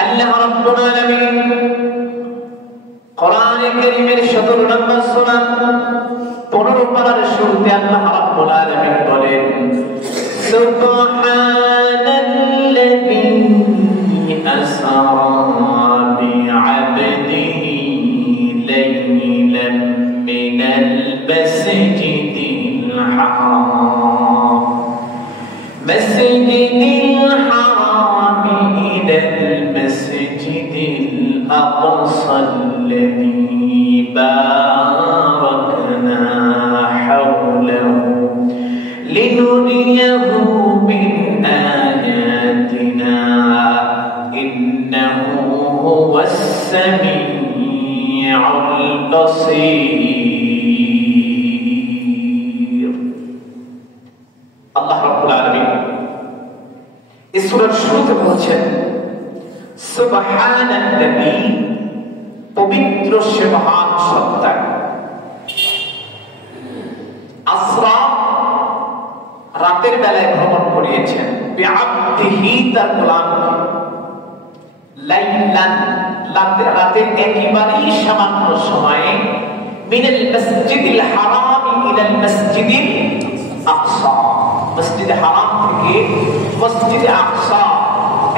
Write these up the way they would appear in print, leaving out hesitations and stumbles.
আল্লাহ রাব্বুল আলামিন কোরআনে কারীমের 17 নম্বর সূরা 15 পারার শুরুতে আল্লাহ রাব্বুল আলামিন বলেন সুবহানাল্লাযী আসরা বি'আবদিহি লাইলান মিনাল মাসজিদিল হারাম মাসজিদিল হারাম ইলাল মাসজিদিল আকসা الذي باركنا حوله لنريه من آياتنا إنه هو السميع البصير الله رب العالمين इस सूरत शुरू বলছেন সুবহানাল্লাযী পবিত্র সে মহান সত্তা আসরা রাতের বেলায় ভ্রমণ করিয়েছেন বিআবদিহি তার গোলামকে লাইলান রাতের একেবারেই সামান্য সময়ে মিনাল মসজিদিল হারাম ইলাল মসজিদিল আকসা মসজিদে হারাম থেকে মসজিদে আকসা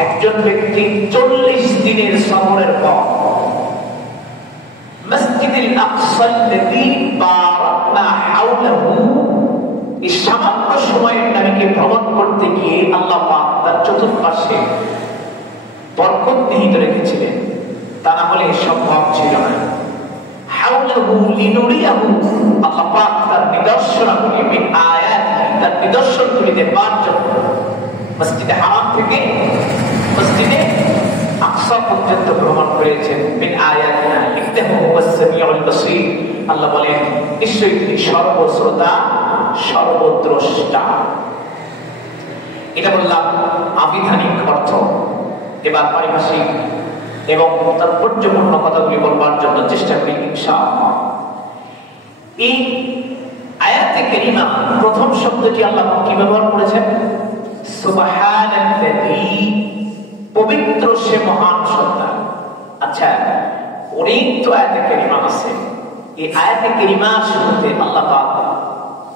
একজন ব্যক্তি 40 দিনের সফরের পর মসজিদুল আকসা الذي باركنا حوله এই সামান্য সময়ের নামকে ভ্রমণ করতে গিয়ে আল্লাহ পাক তার চতুর্পাশে বরকত নিহিত রেখেছিলেন, তা না হলে সম্ভব ছিল না। হাওলাহু লিনুরিয়াহু আল্লাহ পাক তার নিদর্শনগুলি মিন আয়াতি তার নিদর্শনগুলি দেখার জন্য মসজিদে হারাম থেকে মসজিদে আকসা পর্যন্ত ভ্রমণ করেছেন। মিন আয়াতিনা ইন্নাহু হুয়াস সামিউল বাসীর আল্লাহ বলেন নিশ্চয়ই তিনি সর্বশ্রোতা সর্বদ্রষ্টা। এটা বললাম আবিধানিক অর্থ। এবার পারিভাষিক এবং তাৎপর্যপূর্ণ কথাগুলি বলবার জন্য চেষ্টা করি ইনশাআল্লাহ। এই আয়াতে কারিমা প্রথম শব্দটি আল্লাহ কি ব্যবহার করেছেন? সুবহানাল্লাযী পবিত্র সে মহান সত্তা। আচ্ছা, অনেক তো আয়াতে কারিমা আছে। এই আয়াতে কারিমা শুরুতে আল্লাহ পাক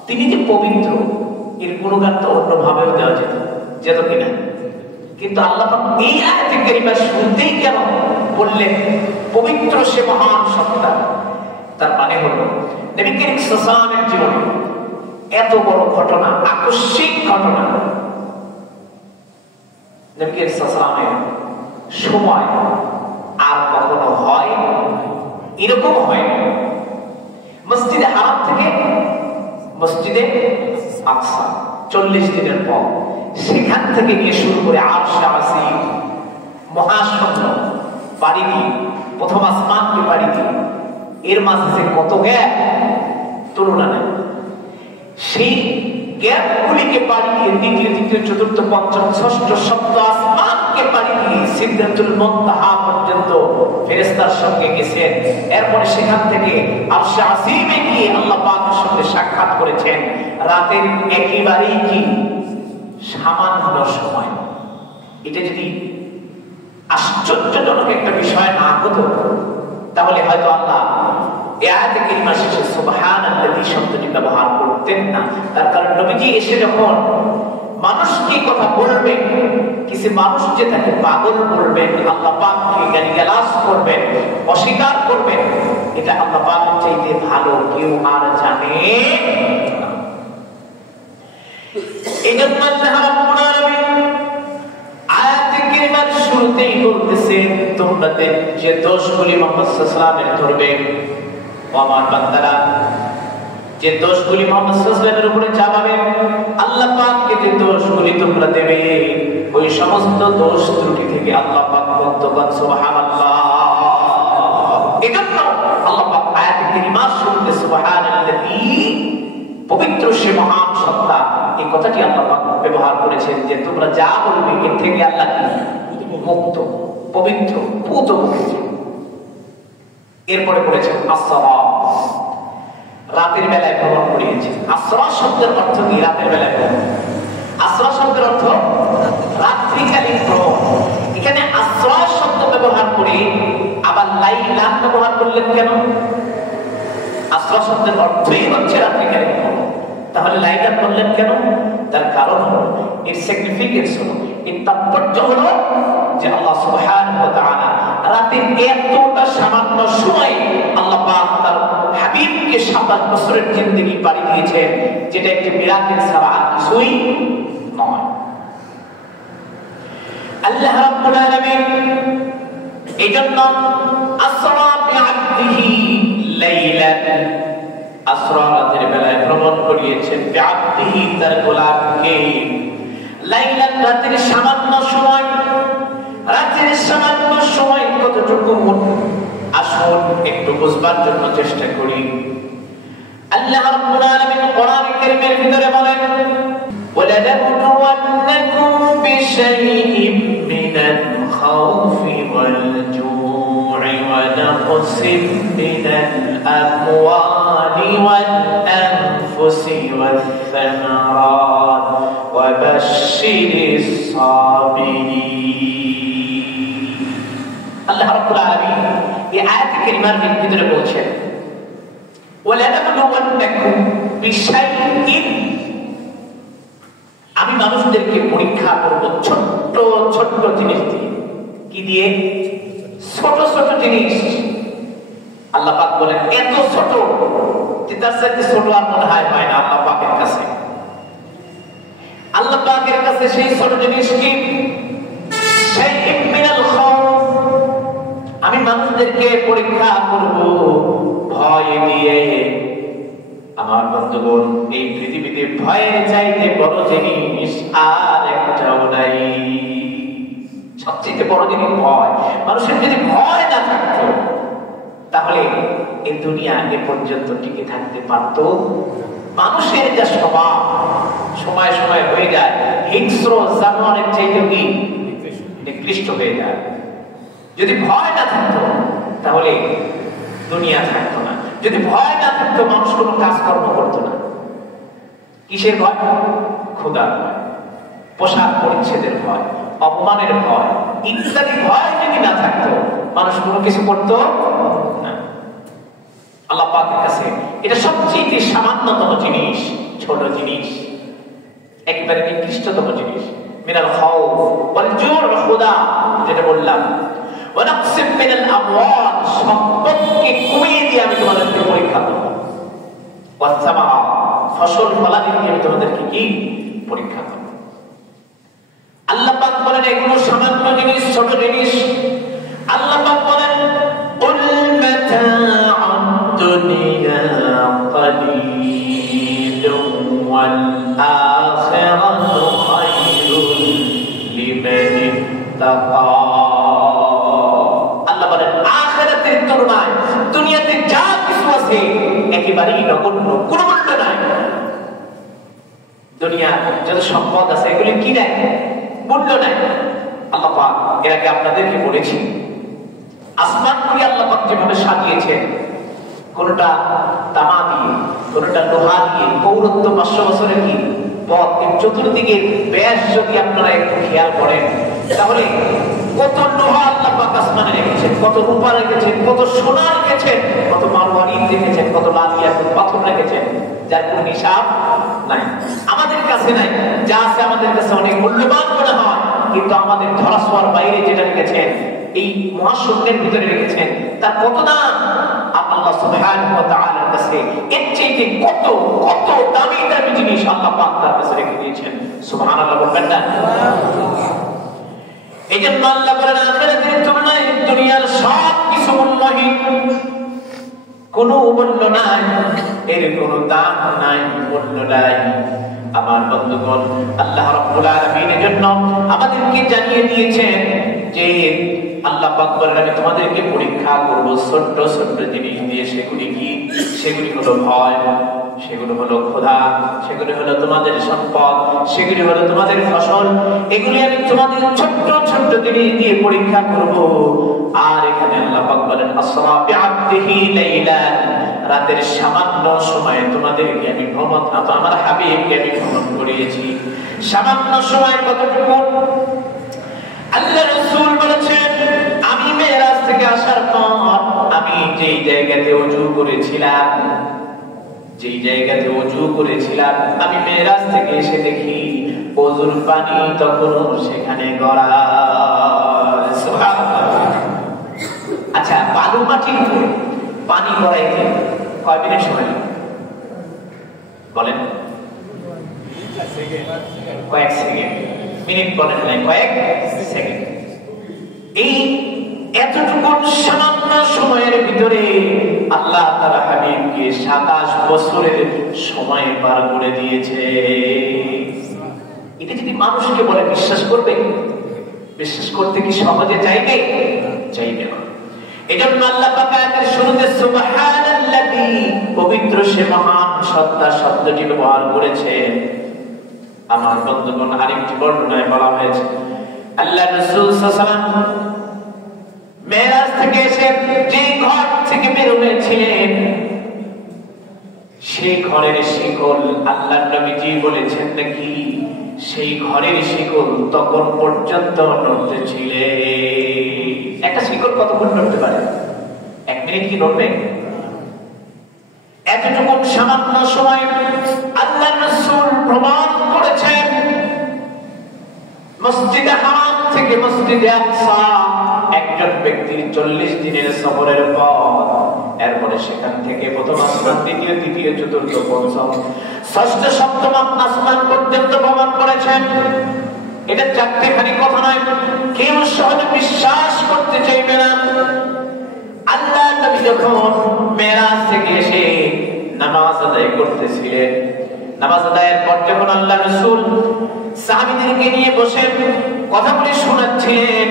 তিনি যে পবিত্র এর গুণগান তো অন্যভাবেও দেওয়া যেত কিনা, কিন্তু আল্লাহ পাক এই আয়াতে কারিমা শুরুতেই কেন বললেন পবিত্র সে মহান সত্তা? তার মানে হলো নবী করিম সাল্লাল্লাহু আলাইহি ওয়াসাল্লামের জীবনে এত বড় ঘটনা, আকস্মিক ঘটনা নবী করিম সাল্লাল্লাহু আলাইহি ওয়াসাল্লামের সময় আর কখনো হয় এরকম হয় না। মসজিদে হারাম থেকে মসজিদে আকসা 40 দিনের পর, সেখান থেকে নিয়ে শুরু করে আরশে আজিম মহাশূন্য পাড়ি দিয়ে প্রথম আসমানকে পাড়ি দিয়ে এর মাঝে যে কত গ্যাপ তুলনা নেই। সেই গ্যাপগুলিকে পাড়ি দিয়ে দ্বিতীয় তৃতীয় চতুর্থ পঞ্চম ষষ্ঠ সপ্তম আসমানকে পাড়ি দিয়ে সিদরাতুল মুনতাহা পর্যন্ত ফেরেশতার সঙ্গে গেছেন। এরপরে সেখান থেকে আরশে আজিমে গিয়ে আল্লাহ পাকের সঙ্গে সাক্ষাৎ করেছেন। রাতের একেবারেই কি সামান্য সময়। এটা যদি আশ্চর্যজনক একটা বিষয় না হতো তাহলে হয়তো আল্লাহ এই আয়াতে কারিমা শেষে সুবহানাল্লাযী শব্দটি ব্যবহার করতেন না। তার কারণ নবীজি এসে যখন মানুষকে কথা বলবেন, কিছু মানুষ যে তাকে পাগল বলবেন, আল্লাহ পাককে গালিগালাজ করবেন, অস্বীকার করবেন, এটা আল্লাহ পাকের চাইতে ভালো কেউ আর জানে না। এই জন্য আল্লাহ রাব্বুল আলামিন আয়াতে কারিমার শুরুতেই বলতেছেন তোমরা যে দোষগুলি মুহাম্মদ সাল্লাল্লাহু আলাইহি ওয়াসাল্লামের ধরবে, আমার বান্দারা যে দোষগুলি মুহাম্মদ সাল্লাল্লাহু আলাইহি ওয়াসাল্লামের উপরে চাপাবে, আল্লাহ পাককে যে দোষগুলি তোমরা দেবে, ওই সমস্ত দোষ ত্রুটি থেকে আল্লাহ পাক মুক্ত করেন। সুবহানাল্লাহ। এজন্য আল্লাহ পাক আয়াতে কারিমার শুরুতে সুবহানাল্লাযী পবিত্র সে মহান সত্তা এই কথাটি আল্লাহ পাক ব্যবহার করেছেন যে তোমরা যা বলবে এর থেকে আল্লাহ মুক্ত, পবিত্র, পূত মুক্ত। এরপরে বলেছেন আসরা, রাতের বেলায় ভ্রমণ করিয়েছেন। আসরা শব্দের অর্থ কি? রাতের বেলায় ভ্রমণ। আসরা শব্দের অর্থ রাত্রিকালীন ভ্রমণ। এখানে আসরা শব্দ তাহলে আবার লাইলান ব্যবহার করলেন কেন? আসরা শব্দের অর্থই হচ্ছে রাত্রিকালীন ভ্রমণ, তাহলে লাইলান বললেন কেন? তার কারণ হলো, এর সিগনিফিকেন্স হলো, এর তাৎপর্য হলো যে আল্লাহ সুবহানাহু ওয়া তাআলা রাতের এতটা সামান্য সময় আল্লাহ পাক তার হাবিবকে 27 বছরের জিন্দেগি পাড়ি দিয়েছেন, যেটা একটি মিরাকেল ছাড়া আর কিছুই নয়। আল্লাহ রাব্বুল আলামিন এজন্য আসরা বিআবদিহি লাইলান, আসরা রাতের বেলায় ভ্রমণ করিয়েছেন, বিআবদিহি তার গোলামকে, লাইলান রাতের সামান্য সময়। রাতের সামান্য সময় কতটুকু? আসুন একটু বুঝবার জন্য চেষ্টা করি। আল্লাহ রাব্বুল আলামিন কোরআন কারীমের ভিতরে বলেন, وَلَنَبْلُوَنَّكُمْ بِشَيْءٍ مِّنَ الْخَوْفِ وَالْجُوعِ وَنَقْصٍ مِّنَ الْأَمْوَالِ وَالْأَنفُسِ وَالثَّمَرَاتِ وَبَشِّرِ الصَّابِرِينَ। আল্লাহ রাব্বুল আলামিন এই আয়াত কারিমার ভিতরে বলছেন, وَلَنَبْلُوَنَّكُمْ بِشَيْءٍ, আমি মানুষদেরকে পরীক্ষা করব ছোট্ট ছোট্ট জিনিস দিয়ে। কি দিয়ে? ছোট ছোট জিনিস। আল্লাহ পাক বলেন এত ছোট, তার সাথে ছোট আর মনে হয় না আল্লাহ পাকের কাছে। আল্লাহ পাকের কাছে সেই ছোট জিনিস কি? শাইউম মিনাল খাউফ, আমি মানুষদেরকে পরীক্ষা করব ভয় দিয়ে। আমার বন্ধুগণ, এই পৃথিবীতে ভয়ের চাইতে বড় জিনিস আর একটাও নাই। সবচেয়ে বড় জিনিস ভয়। মানুষের যদি ভয় না থাকতো তাহলে এই দুনিয়া এ পর্যন্ত টিকে থাকতে পারত? মানুষের যা স্বভাব সময় সময় হয়ে যায় হিংস্র জানোয়ারের চাইতে কি নিকৃষ্ট হয়ে যায়। যদি ভয় না থাকতো তাহলে দুনিয়া থাকতো না। যদি ভয় না থাকতো মানুষ কোনো কাজকর্ম করতো না। কিসের ভয়? ক্ষুধার ভয়, পোশাক পরিচ্ছেদের ভয়, অপমানের ভয় ইত্যাদি ভয় যদি না থাকতো মানুষ কোনো কিছু করতো না। আল্লাহ পাকের কাছে এটা সবচেয়ে সামান্যতম জিনিস, ছোট জিনিস, একেবারে নিকৃষ্টতম জিনিস। মিনাল খাউফ ওয়াল জুর, ক্ষুধা যেটা বললাম, ওয়া নাকসিম মিনাল আমওয়াল, সম্পদকে কমিয়ে দিয়ে আমি তোমাদেরকে পরীক্ষা করব, ওয়াস সামারা, ফসল ফলাদি দিয়ে আমি তোমাদেরকে কি পরীক্ষা করব। আল্লাহ পাক বলেন এগুলো সামান্য জিনিস, ছোট জিনিস। আল্লাহ পাক বলেন কুল মাতা'উদ দুনিয়া কালিলুন ওয়াল আখিরাতু খায়রুন লিমান ইত্তাকা। আল্লাহ বলেন আখিরাতের তুলনায় দুনিয়াতে যা কিছু আছে একেবারেই নগণ্য, কোনো মূল্য নাই। দুনিয়া যত সম্পদ আছে এগুলি কি নাই? মূল্য নাই। আল্লাহ পাক এর আগে আপনাদেরকে বলেছি, আসমানগুলি আল্লাহ পাক যেভাবে সাজিয়েছেন, কোনটা তামা দিয়ে, কোনটা লোহা দিয়ে, পৌরত্ব 500 বছরের কি পথ, এর চতুর্দিকে ব্যাস যদি আপনারা একটু খেয়াল করেন তাহলে কত লোহা আল্লাহ পাক আসমানে রেখেছেন, কত রূপা রেখেছেন, কত সোনা রেখেছেন, কত মারওয়ারিদ রেখেছেন, কত লালিয়া, কত পাথর রেখেছেন, যার কোনো হিসাব নাই। আমাদের কাছে নাই, যা আছে আমাদের কাছে অনেক মূল্যবান মনে হয়, কিন্তু আমাদের ধরাছোঁয়ার বাইরে যেটা রেখেছেন, এই মহাশূন্যের ভিতরে রেখেছেন, তার কত দাম আল্লাহ সুবহানাহু ওয়া তাআলার কাছে। এর চাইতে কত কত দামি দামি জিনিস আল্লাহ পাক তার কাছে রেখে দিয়েছেন। সুবহানাল্লাহ বলবেন না? এই জন্য আল্লাহ বলেন আখিরাতের তুলনায় দুনিয়ার সব কিছু মূল্যহীন, কোনো মূল্য নাই, এর কোনো দাম নাই, মূল্য নাই। আমার বন্ধুগণ, আল্লাহ রাব্বুল আলামিনের জন্য আমাদেরকে জানিয়ে দিয়েছেন যে আল্লাহ পাক বলেন আমি তোমাদেরকে পরীক্ষা করব ছোট্ট ছোট্ট জিনিস দিয়ে। সেগুলি কি? সেগুলি হলো ভয়, সেগুলো হলো ক্ষুধা, সেগুলি হলো তোমাদের সম্পদ, সেগুলি হলো তোমাদের ফসল। এগুলি আমি তোমাদের ছোট্ট ছোট্ট জিনিস দিয়ে পরীক্ষা করব। আর এখানে আল্লাহ পাক বলেন আসরা বিআবদিহি লাইলান, রাতের সামান্য সময়ে তোমাদেরকে আমি ভ্রমণ, আমার হাবিবকে আমি ভ্রমণ করিয়েছি। সামান্য সময় কতটুকু? আল্লাহ রাসূল বলেছেন আমি মেরাজ করেছিলাম, যেই জায়গাতে ওযু করেছিলাম, আমি মেরাজ থেকে এসে দেখি ওযুর পানি তখনও সেখানে গড়ায়। সুবহানাল্লাহ। আচ্ছা, বালু মাটির উপরে পানি গড়াইতে কয় মিনিট সময় লাগে বলেন? কয়েক সেকেন্ড। মিনিট বলেন নাই, কয়েক সেকেন্ড। এই এতটুকু সামান্য সময়ের ভিতরে আল্লাহ তাআলা হাবিবকে 27 বছরের সময় পার করে দিয়েছে। এটা যদি মানুষকে বলে বিশ্বাস করবে? বিশ্বাস করতে কি সহজে চাইবে? চাইবে না। এজন্য আল্লাহ পাক আয়াতের শুরুতে সুবহানাল্লাযী, পবিত্র সে মহান সত্তা শব্দটি ব্যবহার করেছেন। আমার বন্ধুগণ, আরেকটি বর্ণনায় বলা হয়েছে আল্লাহ রাসূল সাল্লাল্লাহু আলাইহি ওয়াসাল্লাম মেরাজ থেকে এসে যে ঘর থেকে বের হয়েছিলেন, সেই ঘরের শিকল আল্লাহর নবীজি বলেছেন নাকি সেই ঘরের শিকল তখন পর্যন্ত নড়তেছিল। একটা শিকল কতক্ষণ নড়তে পারে? 1 মিনিট কি নড়বে? এতটুকু সামান্য সময় আল্লাহর রাসূল প্রমাণ করেছেন মসজিদে হারাম থেকে মসজিদে আকসা একজন ব্যক্তির 40 দিনের সফরের পর, এরপরে সেখান থেকে প্রথম আসমান, দ্বিতীয়, তৃতীয়, চতুর্থ, পঞ্চম, ষষ্ঠ, সপ্তম আসমান পর্যন্ত ভ্রমণ করেছেন। এটা চারটেখানি কথা নয়, কেউ সহজে বিশ্বাস করতে চাইবে না। আল্লাহ নবী যখন মেরাজ থেকে এসে নামাজ আদায় করতেছিলেন, নামাজ আদায়ের পর যখন আল্লাহ রাসূল সাহাবীদেরকে নিয়ে বসে কথা বলে শোনাচ্ছিলেন,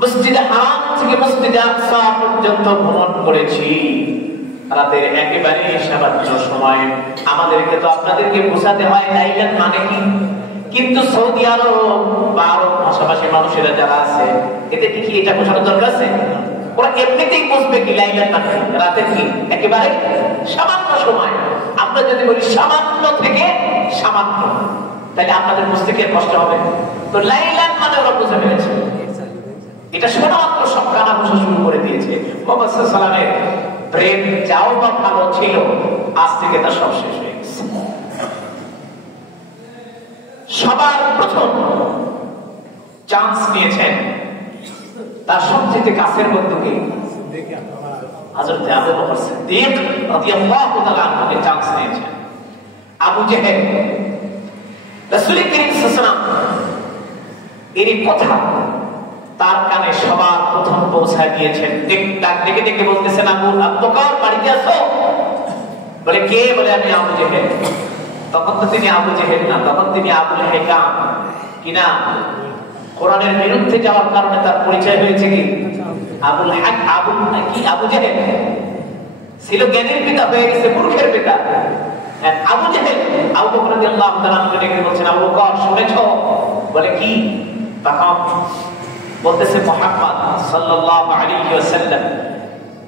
মসজিদে হারাম থেকে মসজিদে আকসা পর্যন্ত ভ্রমণ করেছি রাতের একেবারে সামান্য সময়। আমাদেরকে তো আপনাদেরকে বোঝাতে হয় লাইলাত মানে কি, কিন্তু সৌদি আরব বা আরব ভাষাভাষী মানুষেরা যারা আছে এদেরকে কি এটা বোঝানোর দরকার আছে? ওরা এমনিতেই বুঝবে কি লাইলাত মানে রাতের কি একেবারে সামান্য সময়। আমরা যদি বলি সামান্য থেকে সামান্য, তাহলে আপনাদের বুঝতে কি কষ্ট হবে? তো লাইলাত মানে ওরা বুঝে ফেলেছে। এটা শোনা মাত্র সব কানা ঘোষা শুরু করে দিয়েছে। মুহাম্মদ সাল্লাল্লাহু আলাইহি ওয়াসাল্লামের প্রেম যাও বা ভালো ছিল, আজ থেকে তা সব শেষ হয়ে গেছে। সবার প্রথম চান্স নিয়েছেন তার সবচেয়ে কাছের বন্ধুকে হযরত আবু বকর সিদ্দিক রাদিয়াল্লাহু তাআলা আনহুকে চান্স নিয়েছেন। আবু জেহেল রাসূল করিম সাল্লাল্লাহু আলাইহি ওয়াসাল্লাম এর কথা তার কানে সবার প্রথম পৌঁছায় দিয়েছেন। ডেকে ডেকে বলতেছেন, আবু বকর বাড়িতে আসো। বলে কে? বলে আমি আবু জেহেল। তখন তো তিনি আবু জেহেল না, তখন তিনি আবুল হেকাম। কি না? কোরআনের বিরুদ্ধে যাওয়ার কারণে তার পরিচয় হয়েছে কি আবুল হক। আবু জেহেল ছিল জ্ঞানের পিতা, হয়ে গেছে মূর্খের পিতা। আবু জেহেল আবু বকর রাদিয়াল্লাহু তাআলা আনহু ডেকে বলছেন, আবু বকর শুনেছো? বলে কি? তখন বলতেছে, মুহাম্মদ সাল্লাল্লাহু আলাইহি ওয়াসাল্লাম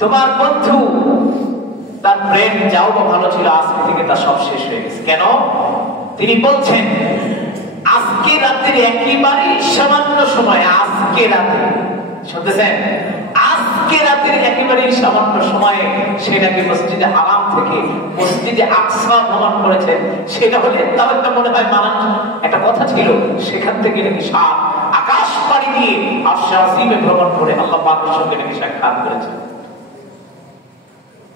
তোমার বন্ধু, তার প্রেম যাও বা ভালো ছিল, আজকে থেকে তা সব শেষ হয়ে গেছে। কেন? তিনি বলছেন আজকে রাতের একেবারে সামান্য সময়, আজকে রাতে, শুনতেছেন, আজকে রাতের একেবারে সামান্য সময়ে সে নাকি মসজিদে হারাম থেকে মসজিদে আকসা ভ্রমণ করেছে। সেটা হলে তার একটা মনে হয় মানান একটা কথা ছিল, সেখান থেকে নাকি সাত আকাশ পাড়ি দিয়ে আরশে আজিমে ভ্রমণ করে আল্লাহ পাকের সঙ্গে নাকি সাক্ষাৎ করেছে।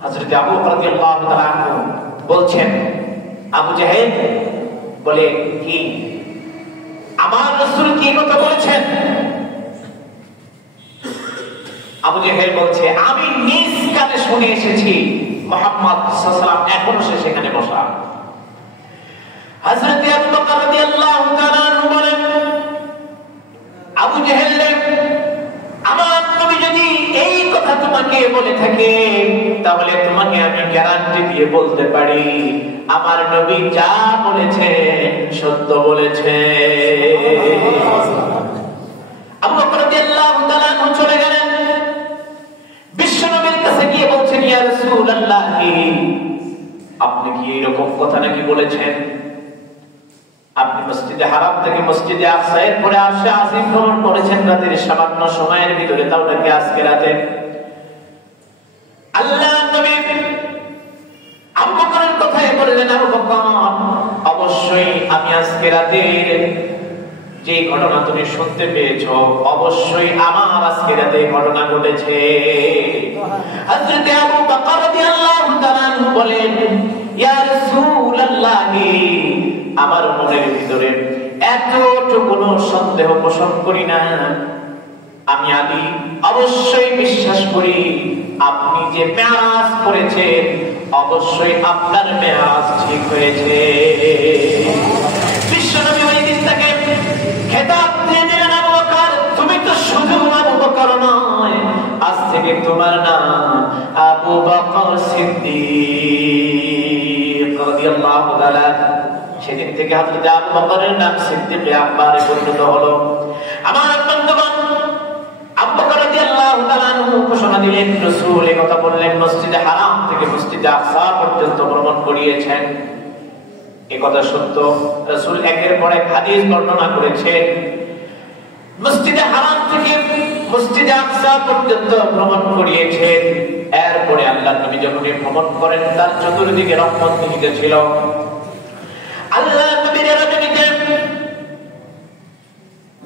হযরত আবু বকর রাদিয়াল্লাহু তাআলা আনহু বলছেন, আবু জেহেল বলে কি আমার রাসূল কি কথা বলেছেন? আবু জেহেল বলছে, আমি নিজ কানে শুনে এসেছি মুহাম্মদ সাল্লাল্লাহু আলাইহি ওয়াসাল্লাম এখনো সেখানে বসা। হযরত আবু বকর রাদিয়াল্লাহু তাআলা আনহু বলেন, আবু জেহেল, আমার নবী যদি এই কথা তোমাকে বলে থাকে, তাহলে তোমাকে আমি গ্যারান্টি দিয়ে বলতে পারি আমার নবী যা বলেছে সত্য বলেছে। আবু বকর রাদিয়াল্লাহু তাআলা আনহু চলে গেলেন, বিশ্ব নবীর কাছে গিয়ে বলছেন, ইয়া রাসূলুল্লাহ, আপনি কি এরকম কথা নাকি বলেছেন? আপনি মসজিদে হারাম থেকে মসজিদে আকসায় পরে আরশে আজিম ভ্রমণ করেছেন রাতের সামান্য সময়ের ভিতরে, তাও নাকি আজকে রাতে। আল্লাহ নবী আবু বকরের কথাই বললেন, আবু বকর অবশ্যই আমি আজকে রাতের যে ঘটনা তুমি শুনতে পেয়েছ, অবশ্যই আমার আজকে রাতে ঘটনা ঘটেছে। হযরত আবু বকর রাদিয়াল্লাহু তাআলা বলেন, ইয়া রাসূলুল্লাহ, আমার মনের ভিতরে এতটুকু সন্দেহ পোষণ করি না, আমি আদি অবশ্যই বিশ্বাস করি আপনি যে মেরাজ করেছেন অবশ্যই আপনার মেরাজ ঠিক হয়েছে। বিশ্বনবী ওই দিন তাকে খেতাব দিয়ে দিলেন, আবু বকর তুমি তো শুধু আবু বকর নয়, আজ থেকে তোমার নাম আবু বকর সিদ্দিক রাদিয়াল্লাহু তাআলা। সেদিন থেকে হযরত আবু বকরের নাম সিদ্দিক আকবরে পরিণত হলো। আমার বন্ধুগণ, আবু বকর রাদিয়াল্লাহু তাআলা ঘোষণা দিলেন, রাসূল এই কথা বললেন, মসজিদে হারাম থেকে মসজিদে আকসা পর্যন্ত ভ্রমণ করিয়েছেন। এই কথা সত্য। রাসূল একের পর এক হাদিস বর্ণনা করেছেন। মসজিদে হারাম থেকে মসজিদে আকসা পর্যন্ত ভ্রমণ করিয়েছেন। এরপরে আল্লাহর নবী যখন ভ্রমণ করেন, তার চতুর্দিকে রহমত নিহিত ছিল। আল্লাহ নবীর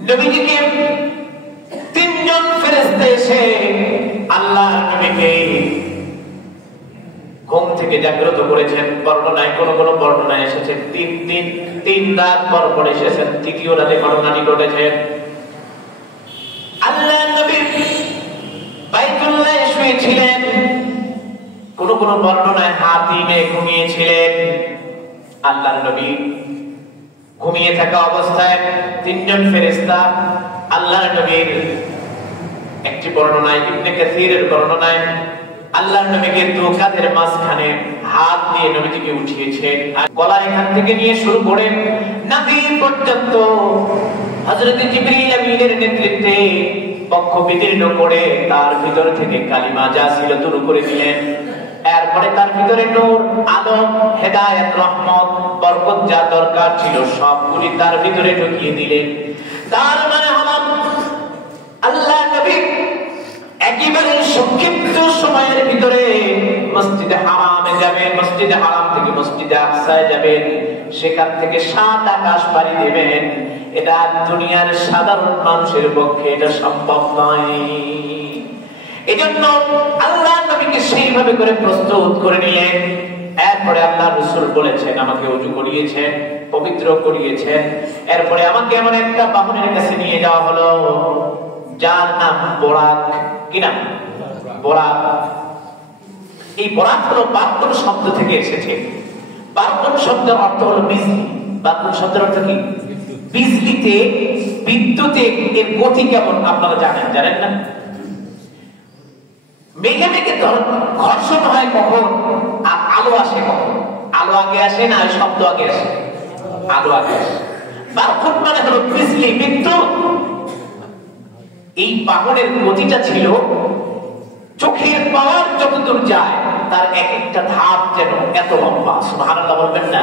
নবীজিকে তিনজন ফেরেশতা এসে আল্লাহর নবীকে ঘুম থেকে জাগ্রত করেছেন। বর্ণনায় কোন কোন বর্ণনায় এসেছে তিন রাত পর পর এসেছেন। তৃতীয় রাতে ঘটনাটি ঘটেছে। আল্লাহ নবী বাইতুল্লাহে শুয়েছিলেন, কোন কোন বর্ণনায় হাতিমে ঘুমিয়েছিলেন। আল্লাহর নবী ঘুমিয়ে থাকা অবস্থায় তিনজন ফেরেশতা আল্লাহর নবীর, একটি বর্ণনায় ইবনে কাসীরের বর্ণনায় আল্লাহর নবীকে দু কাঁধের মাঝখানে হাত দিয়ে নবীজিকে উঠিয়েছেন, আর গলা এখান থেকে নিয়ে শুরু করে নাভি পর্যন্ত হযরত জিবরীল আমিনের নেতৃত্বে পক্ষ বিদীর্ণ করে তার ভিতর থেকে কালিমা যা ছিল দূর করে দিলেন। এরপরে তার ভিতরে নূর, আলো, হেদায়েত, রহমত, বরকত যা দরকার ছিল সবগুলি তার ভিতরে ঢুকিয়ে দিলেন। তার মানে হলো আল্লাহ নবী একেবারে সংক্ষিপ্ত সময়ের ভিতরে মসজিদে হারামে যাবেন, মসজিদে হারাম থেকে মসজিদে আকসায় যাবেন, সেখান থেকে 7 আকাশ পাড়ি দেবেন। এটা দুনিয়ার সাধারণ মানুষের পক্ষে এটা সম্ভব নয়। এজন্য আল্লাহ নবীকে সেইভাবে করে প্রস্তুত করে নিলেন। এরপরে আল্লাহ রাসূল বলেছেন, আমাকে ওযু করিয়েছেন, পবিত্র করিয়েছেন। এরপরে আমাকে এমন একটা বাহনের কাছে নিয়ে যাওয়া হলো যার নাম বোরাক। কি নাম? বোরাক। এই বোরাক হলো বারকুন শব্দ থেকে এসেছে। বারকুন শব্দের অর্থ হলো বিজলি। বারকুন শব্দের অর্থ কি? বিজলিতে, বিদ্যুতে এর গতি কেমন আপনারা জানেন না? মেঘে মেঘে ঘর্ষণ হয় কখন, আর আলো আসে কখন? আলো আগে আসে না শব্দ আগে আসে? আলো আগে আসে। বারকুন মানে হলো বিজলি, বিদ্যুৎ। এই বাহনের গতিটা ছিল চোখের পাওয়ার যতদূর যায় তার এক একটা ধাপ যেন এত লম্বা। সুবহানাল্লাহ বলবেন না?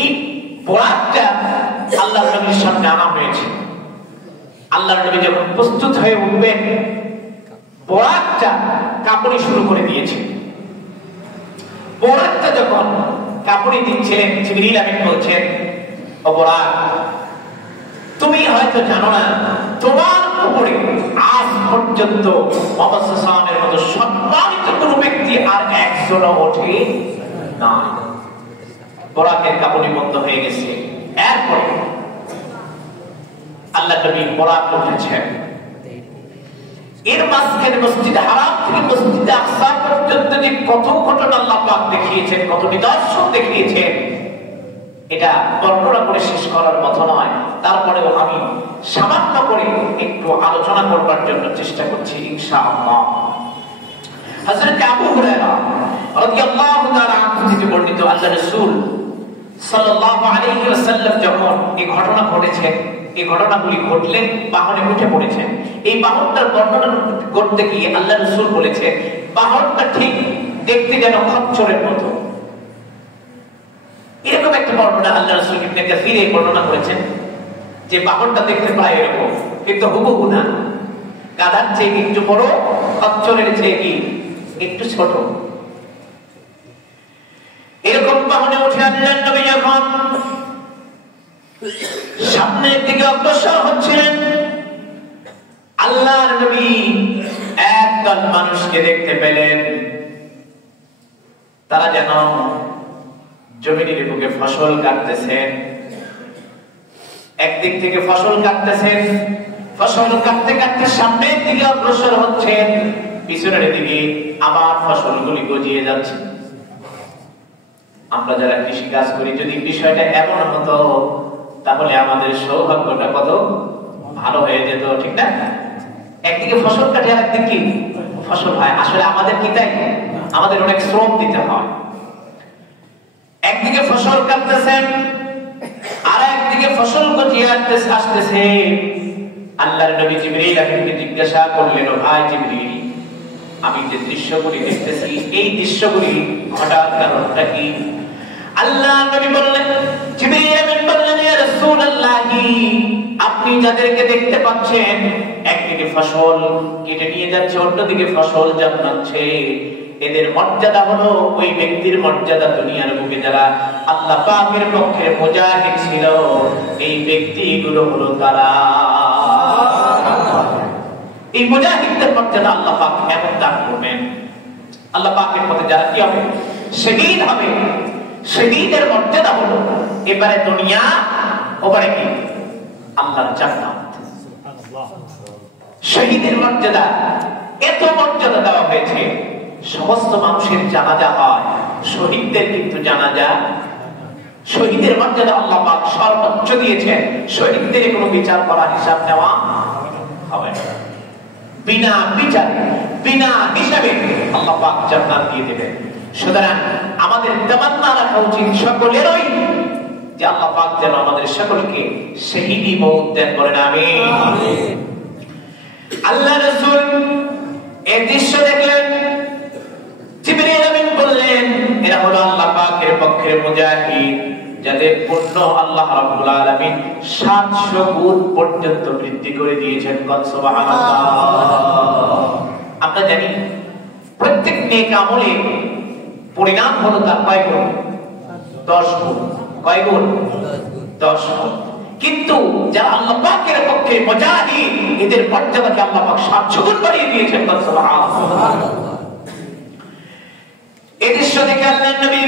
এই বোরাকটা আল্লাহর নবীর সামনে আনা হয়েছে। আল্লাহর নবী যখন প্রস্তুত হয়ে উঠবেন, বোরাকটা কাঁপুনি শুরু করে দিয়েছে। বোরাকটা যখন কাঁপুনি দিচ্ছিলেন, জিবরিল আমিন বলছেন, ও বোরাক, তুমি হয়তো জানো না তোমার উপরে আজ পর্যন্ত মুহাম্মদ সাল্লাল্লাহু আলাইহি ওয়াসাল্লামের মতো সম্মানিত কোন ব্যক্তি আর একজনও ওঠে নাই। বোরাকের কাঁপুনি বন্ধ হয়ে গেছে। এরপর আল্লাহ নবী বোরাক উঠেছেন। এর মাঝখানে মসজিদে হারাম থেকে মসজিদে আকসা পর্যন্ত যে কত ঘটনা আল্লাহ পাক দেখিয়েছেন, কত নিদর্শন দেখিয়েছেন, এটা বর্ণনা করে শেষ করার মতো নয়। তারপরেও আমি সামান্য করে একটু আলোচনা করবার জন্য চেষ্টা করছি ইনশাআল্লাহ। হযরত আবু হুরায়রা রাদিয়াল্লাহু তাআলা আনহু থেকে বর্ণিত, আল্লাহর রাসূল সাল্লাল্লাহু আলাইহি ওয়াসাল্লাম যখন এই ঘটনা ঘটেছে, এই ঘটনাগুলি ঘটলেন, বাহনে উঠে পড়েছেন। এই বাহনটার বর্ণনা করতে গিয়ে আল্লাহর রাসূল বলেছে, বাহনটা ঠিক দেখতে যেন খচ্চরের মতো। এরকম একটা বর্ণনা আল্লাহ রাসূল ইবনে কাসীর এই বর্ণনা করেছেন যে বাহনটা দেখতে প্রায় এরকম, কিন্তু হুবহু না। গাধার চেয়ে একটু বড়, খচ্চরের চেয়ে কি একটু ছোট। এরকম বাহনে উঠে আল্লাহর নবী যখন সামনের দিকে অগ্রসর হচ্ছিলেন, আল্লাহর নবী একদল মানুষকে দেখতে পেলেন। তারা যেন জমিনের বুকে ফসল কাটতেছেন। একদিক থেকে ফসল কাটতেছেন, ফসল কাটতে কাটতে সামনের দিকে অগ্রসর হচ্ছেন, পিছনের দিকে আবার ফসলগুলি গজিয়ে যাচ্ছে। আমরা যারা কৃষি কাজ করি, যদি বিষয়টা এমন হতো তাহলে আমাদের সৌভাগ্যটা কত ভালো হয়ে যেত, ঠিক না? একদিকে ফসল কাটে আর একদিকে কি ফসল হয়। আসলে আমাদের কি তাই? আমাদের অনেক শ্রম দিতে হয়। একদিকে ফসল কাটতেছেন আর একদিকে ফসল গজিয়ে আসতেছে। আল্লাহর নবী জিবরীল আমিনকে জিজ্ঞাসা করলেন, ভাই জিবরীল, আমি যে দৃশ্যগুলি দেখতেছি এই দৃশ্যগুলি ঘটার কারণটা কি? আল্লাহর নবী বললেন, জিবরীল আমিন বললেন, ইয়া রাসূলুল্লাহ, আপনি যাদেরকে দেখতে পাচ্ছেন একদিকে ফসল কেটে নিয়ে যাচ্ছে, অন্যদিকে ফসল জন্মাচ্ছে, এদের মর্যাদা হলো ওই ব্যক্তির মর্যাদা দুনিয়ার বুকে যারা আল্লাহ পাকের পক্ষে মুজাহিদ ছিল, এই ব্যক্তিগুলো হলো তারা। এই মুজাহিদদের মর্যাদা আল্লাহ পাক এমন দান করবেন, আল্লাহ পাকের পথে যারা কি হবে, শহীদ হবে, শহীদের মর্যাদা হলো এবারে দুনিয়া, ওবারে কি আল্লাহর জান্নাত। শহীদের মর্যাদা, এত মর্যাদা দেওয়া হয়েছে। সমস্ত মানুষের জানাজা হয়, শহীদদের কিন্তু জানাজা, শহীদের মর্যাদা আল্লাহ পাক সর্বোচ্চ দিয়েছেন। শহীদদের কোনো বিচার করা, হিসাব নেওয়া হবে না। বিনা বিচারে, বিনা হিসাবে আল্লাহ পাক জান্নাত দিয়ে দেবেন। সুতরাং আমাদের তামান্না রাখা উচিত সকলেরই যে আল্লাহ পাক যেন আমাদের সকলকে শহীদি মওত দান করেন, আমিন। আল্লাহ রাসূল এই দৃশ্য দেখলেন, জিবরীল আমিন বললেন, এরা হলো আল্লাহ পাকের পক্ষের মুজাহিদ, যাদের পুণ্য আল্লাহ রাব্বুল আলামিন 700 গুণ পর্যন্ত বৃদ্ধি করে দিয়েছেন। সুবহানাল্লাহ। আমরা জানি প্রত্যেক নেক আমলে পরিণাম হলো তার কয় গুণ? 10 গুণ। কয় গুণ? 10 গুণ। কিন্তু যারা আল্লাহ পাকের পক্ষে মুজাহিদ, এদের মর্যাদাকে আল্লাহ পাক 700 গুণ বাড়িয়ে দিয়েছেন। সুবহানাল্লাহ। এই দৃশ্য দেখে আল্লাহর নবী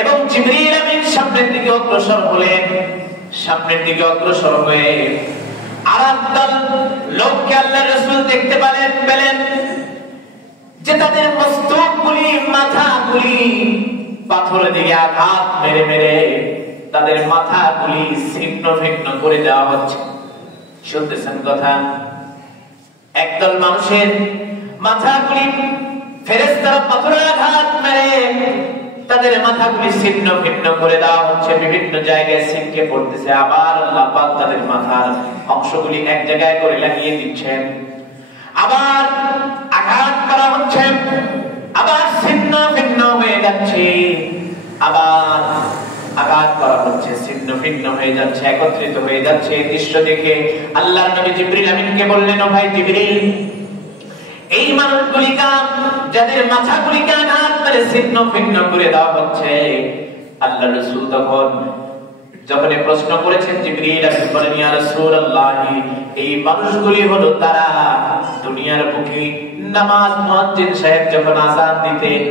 এবং জিবরীল আমিন সামনের দিকে অগ্রসর হলেন। সামনের দিকে অগ্রসর হয়ে আর একদল লোককে আল্লাহর রাসূল দেখতে পেলেন যে তাদের মস্তকগুলি, মাথাগুলি পাথরের দিকে আঘাত মেরে মেরে তাদের মাথাগুলি ছিন্ন ভিন্ন করে দেওয়া হচ্ছে। শুনতেছেন কথা? একদল মানুষের মাথাগুলি ফেরেশতারা পাথরের আঘাত মেরে তাদের মাথাগুলি ছিন্ন ভিন্ন করে দেওয়া হচ্ছে, বিভিন্ন জায়গায় ছিটকে পড়তেছে। আবার আল্লাহ পাক তাদের মাথার অংশগুলি এক জায়গায় করে লাগিয়ে দিচ্ছেন। আবার আঘাত করা হচ্ছে, আবার ছিন্ন ভিন্ন হয়ে যাচ্ছে, আবার আঘাত করা হচ্ছে, ছিন্ন ভিন্ন হয়ে যাচ্ছে, একত্রিত হয়ে যাচ্ছে। দৃশ্য দেখে আল্লাহর নবী জিবরীল আমিনকে বললেন, ও ভাই জিবরীল, এই মানুষগুলিকে যাদের মাথাগুলিকে আঘাত করে ছিন্ন ভিন্ন করে দেওয়া হচ্ছে, আল্লাহর রাসূল যখন প্রশ্ন করেছেন, জিবরীল আমিন বলেন, ইয়া রাসূলুল্লাহ, এই মানুষগুলি হলো তারা দুনিয়ার বুকে নামাজ মুয়াজ্জিন সাহেব যখন আযান দিতেন,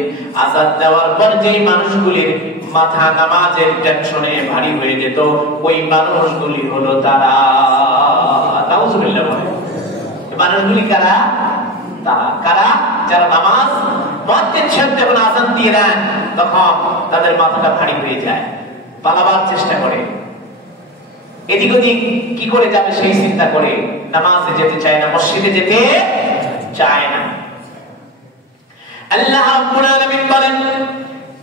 আযান দেওয়ার পর যেই মানুষগুলির মাথা নামাজের টেনশনে ভারী হয়ে যেত, ওই মানুষগুলি হলো তারা। নাউযুবিল্লাহ। মানুষগুলি কারা? তারা কারা? যারা নামাজ মুয়াজ্জিন সাহেব যখন আযান দিয়ে দেন তখন তাদের মাথাটা ভারী হয়ে যায়, পালাবার চেষ্টা করে, এদিক ওদিক কি করে যাবে সেই চিন্তা করে, নামাজে যেতে চায় না, মসজিদে যেতে চায় না। আল্লাহ রাব্বুল আলামিন বলেন,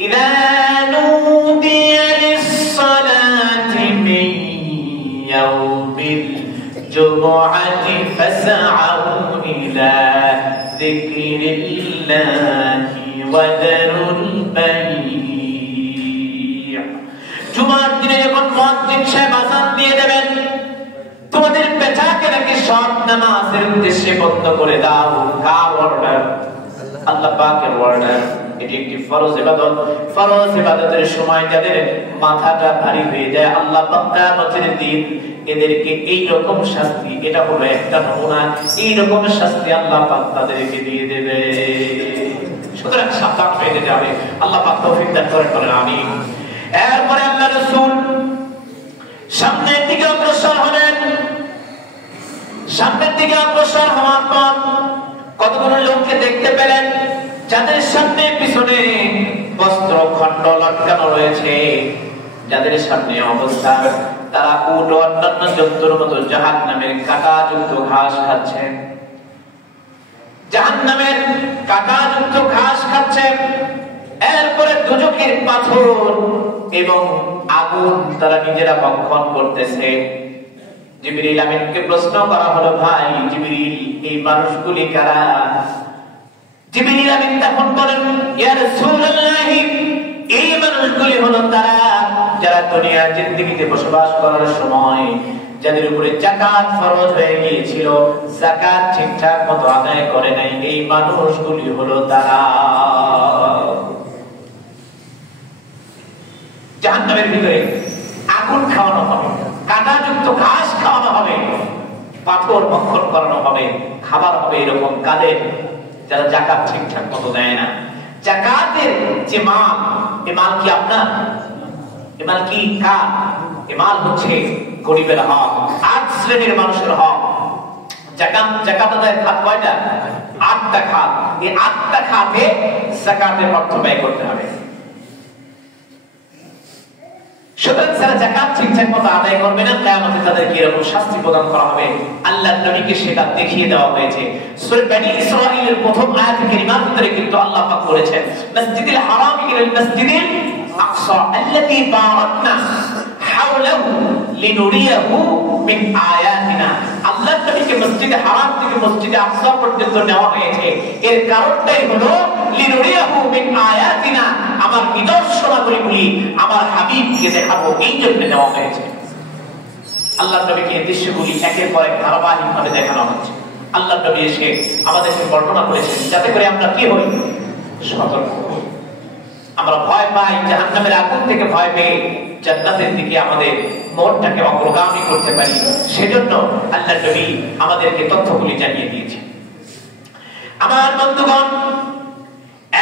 ইযা নুদিয়া লিস-সালাতি মিন ইয়াউমিল জুমআতি ফাসআউ ইলা যিকরিল্লাহি ওয়া যারুল বাই'। জুমার দিনে যখন মুয়াজ্জিন সাহেব আযান দিয়ে দেবেন, তোমাদের বেচাকেনাকে সব নামাজের উদ্দেশ্যে বন্ধ করে দাও। কার অর্ডার? আল্লাহ পাকের অর্ডার। এটি একটি ফরজ ইবাদত। ফরজ ইবাদতের সময় যাদের মাথাটা ভারী হয়ে যায়, আল্লাহ পাক কিয়ামতের দিন এদেরকে এই রকম শাস্তি, এটা হলো একটা নমুনা, এই রকম শাস্তি আল্লাহ পাক তাদেরকে দিয়ে দেবে। সুতরাং সাবধান হয়ে যেতে হবে। আল্লাহ পাক তৌফিক দান করেন, বলেন আমিন। এরপরে আল্লাহ রাসূল সামনের দিকে অগ্রসর হলেন। সামনের দিকে অগ্রসর হওয়ার পর কতগুলো লোককে দেখতে পেলেন যাদের সামনে পিছনে বস্ত্র খণ্ড লটকানো রয়েছে, যাদের সামনে অবস্থা তারা উট ও অন্যান্য জন্তুর মতো জাহান্নামের কাঁটাযুক্ত ঘাস খাচ্ছেন। জাহান্নামের কাঁটাযুক্ত ঘাস খাচ্ছেন। এরপরে দুজকের পাথর এবং আগুন তারা নিজেরা ভক্ষণ করতেছে। জিবরিল আমিনকে প্রশ্ন করা হলো, ভাই জিবরিল, এই মানুষগুলি কারা? জিবরিল আমিন তখন বলেন, ইয়া রাসূলুল্লাহ, এই মানুষগুলি হলো তারা যারা দুনিয়ার জিন্দেগিতে বসবাস করার সময় যাদের উপরে যাকাত ফরজ হয়ে গিয়েছিল, যাকাত ঠিকঠাক মতো আদায় করে নাই, এই মানুষগুলি হলো তারা। জাহান্নামের ভিতরে আগুন খাওয়ানো হবে, কাঁটাযুক্ত ঘাস খাওয়ানো হবে, পাথর ভক্ষণ করানো হবে, খাবার হবে এরকম কাদের? যারা যাকাত ঠিকঠাক মতো দেয় না। যাকাতের যে মাল, এ মাল কি আপনার? এ মাল কি কার? এ মাল হচ্ছে গরিবের হক, ৮ শ্রেণীর মানুষের হক। যাকাত আদায়ের খাত কয়টা? ৮টা খাত। এই ৮টা খাতে যাকাতের অর্থ ব্যয় করতে হবে। সুতরাং যারা যাকাত ঠিকঠাক মতো আদায় করবে না, কিয়ামতে তাদেরকে এরকম শাস্তি প্রদান করা হবে। আল্লাহর নবীকে সেটা দেখিয়ে দেওয়া হয়েছে। সূরা বনী ইসরাঈলের প্রথম আয়াতে কারিমার ভিতরে কিন্তু আল্লাহ পাক বলেছেন, মসজিদুল হারাম ইলাল মসজিদিল আকসা আল্লাযী বারাকনা হাওলাহু লিনুরিয়াহু মিন আয়াতিনা। আল্লাহর নবীকে মসজিদে হারাম থেকে মসজিদে আকসা পর্যন্ত নেওয়া হয়েছে। এর কারণটাই হলো লিনুরিয়াহু মিন আয়াতিনা, আমার নিদর্শনাবলী আমার হাবিবকে দেখাবো, এই জন্য নেওয়া হয়েছে। আল্লাহর নবীকে এই দৃশ্যগুলি একের পর এক ধারাবাহিকভাবে দেখানো হচ্ছে। আল্লাহর নবী এসে আমাদেরকে বর্ণনা করেছেন যাতে করে আমরা কি হই? সতর্ক হই। আমরা ভয় পাই জাহান্নামের আগুন থেকে ভয় পেয়ে জান্নাতের দিকে আমাদের মনটাকে অগ্রগামী করতে পারি। সেজন্য আল্লাহর নবী আমাদেরকে তথ্যগুলি জানিয়ে দিয়েছে। আমার বন্ধুগণ,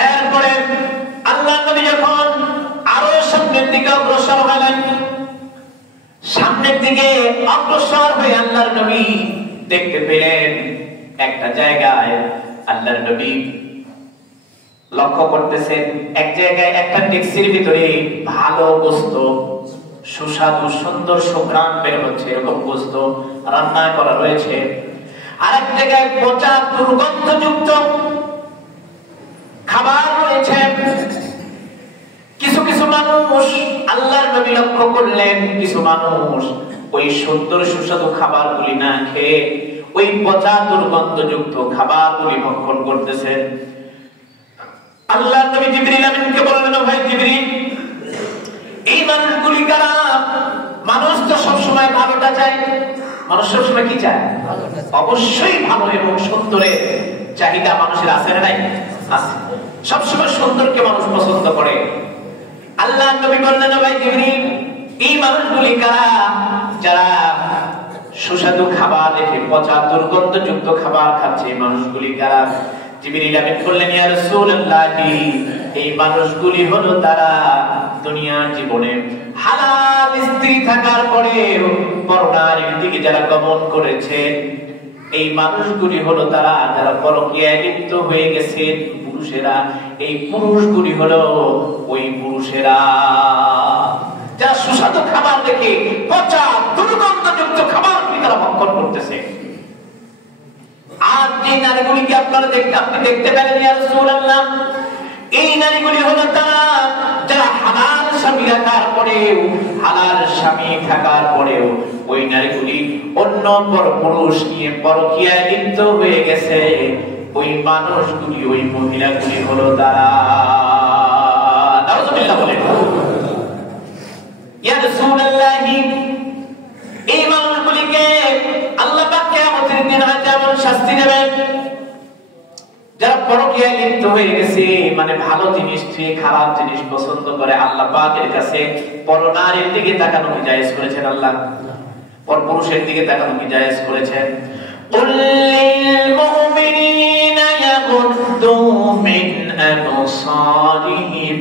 এরপরে আল্লাহর নবী যখন আরো সামনের দিকে অগ্রসর হলেন, সামনের দিকে অগ্রসর হয়ে আল্লাহর নবী দেখতে পেলেন একটা জায়গায় আল্লাহর নবী লক্ষ্য করতেছেন, এক জায়গায় একটা ট্যাক্সির ভিতরে ভালো গোশত, সুস্বাদু সুন্দর সুঘ্রাণ বের হচ্ছে, এরকম গোশত রান্না করা রয়েছে। আরেক জায়গায় পচা দুর্গন্ধযুক্ত খাবার রয়েছে। কিছু কিছু মানুষ, আল্লাহর নবী লক্ষ্য করলেন, কিছু মানুষ ওই সুন্দর সুস্বাদু খাবারগুলি না খেয়ে ওই পচা দুর্গন্ধযুক্ত খাবারগুলি ভক্ষণ করতেছেন। আল্লাহর নবী জিবরিল আমিনকে বললেন, ভাই জিবরিল, এই মানুষগুলি কারা? মানুষ তো সবসময় ভালোটা চায়। মানুষ সবসময় কি চায়? অবশ্যই ভালো এবং সুন্দরের চাহিদা মানুষের আছে না নাই? আছে। সবসময় সুন্দরকে মানুষ পছন্দ করে। আল্লাহর নবী বললেন, ভাই জিবরিল, এই মানুষগুলি কারা? যারা সুস্বাদু খাবার দেখে পচা দুর্গন্ধযুক্ত খাবার খাচ্ছে, এই মানুষগুলি কারা? জিবরিল আমিন বললেন, ইয়া রাসূলুল্লাহ, এই মানুষগুলি হলো তারা দুনিয়ার জীবনে হালাল স্ত্রী থাকার পরেও পরনারীর দিকে যারা গমন করেছে, এই মানুষগুলি হলো তারা যারা পরকীয়ায় লিপ্ত হয়ে গেছে পুরুষেরা। এই পুরুষগুলি হলো ওই পুরুষেরা যারা সুস্বাদু খাবার দেখে পচা দুর্গন্ধযুক্ত খাবার তারা ভক্ষণ করতেছে। আর যে নারীগুলিকে আপনি দেখতে পেলেন, ইয়া রাসূলুল্লাহ, এই নারীগুলি হলো তারা যারা হালাল স্বামী থাকার পরেও, হালাল স্বামী থাকার পরেও ওই নারীগুলি অন্য পুরুষ নিয়ে পরকীয়ায় লিপ্ত হয়ে গেছে। ওই মানুষগুলি, ওই মহিলাগুলি হলো তারা। নাউযুবিল্লাহ বলেন। ইয়া রাসূলুল্লাহ, এই মানুষগুলিকে আল্লাহ পাক কিয়ামতের দিন যেমন শাস্তি দেবেন, যারা পরকীয়ায় লিপ্ত হয়ে গেছে, মানে ভালো জিনিস থেকে খারাপ জিনিস পছন্দ করে, আল্লাহ পাকের কাছে পরনারীর দিকে তাকানো কি জায়েজ করেছেন? আল্লাহ পরপুরুষের দিকে তাকানো কি জায়েজ করেছেন? قل للمؤمنين يغضوا من أبصارهم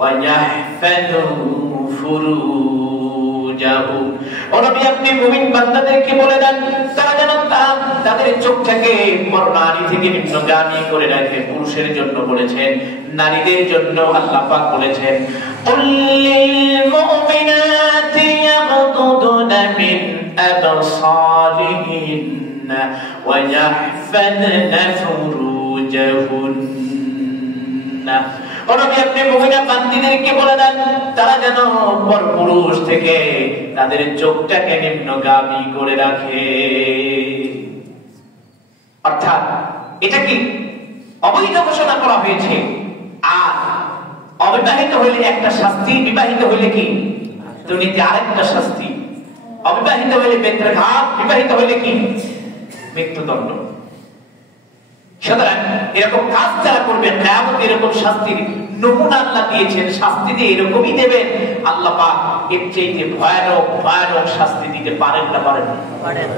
ويحفظوا فروجهم। নবী আপনি মুমিন বান্দাদেরকে বলে দেন তারা যেন তাদের চোখটাকে পরনারী থেকে নিম্নগামী করে রাখে। পুরুষের জন্য বলেছেন, নারীদের জন্য আল্লাহ পাক বলেছেন قل للمؤمنات يغضضن من أبصارهن ويحفظن فروجهن। আপনি মুমিনা বান্দীদেরকে বলে দেন তারা যেন পরপুরুষ থেকে তাদের চোখটাকে নিম্নগামী করে রাখে। অর্থাৎ এটা কি অবৈধ ঘোষণা করা হয়েছে। আর অবিবাহিত হইলে একটা শাস্তি, বিবাহিত হইলে কি দুর্নীতি আরেকটা শাস্তি। অবিবাহিত হইলে বেত্রাঘাত, বিবাহিত হইলে কি মৃত্যুদণ্ড। সুতরাং এরকম কাজ যারা করবেন কিয়ামতে এরকম শাস্তির নমুনা আল্লাহ দিয়েছেন। শাস্তি দিয়ে এরকমই দেবেন, আল্লাহ পাক এর চেয়ে ভয়ানক ভয়ানক শাস্তি দিতে পারেন না? পারেন?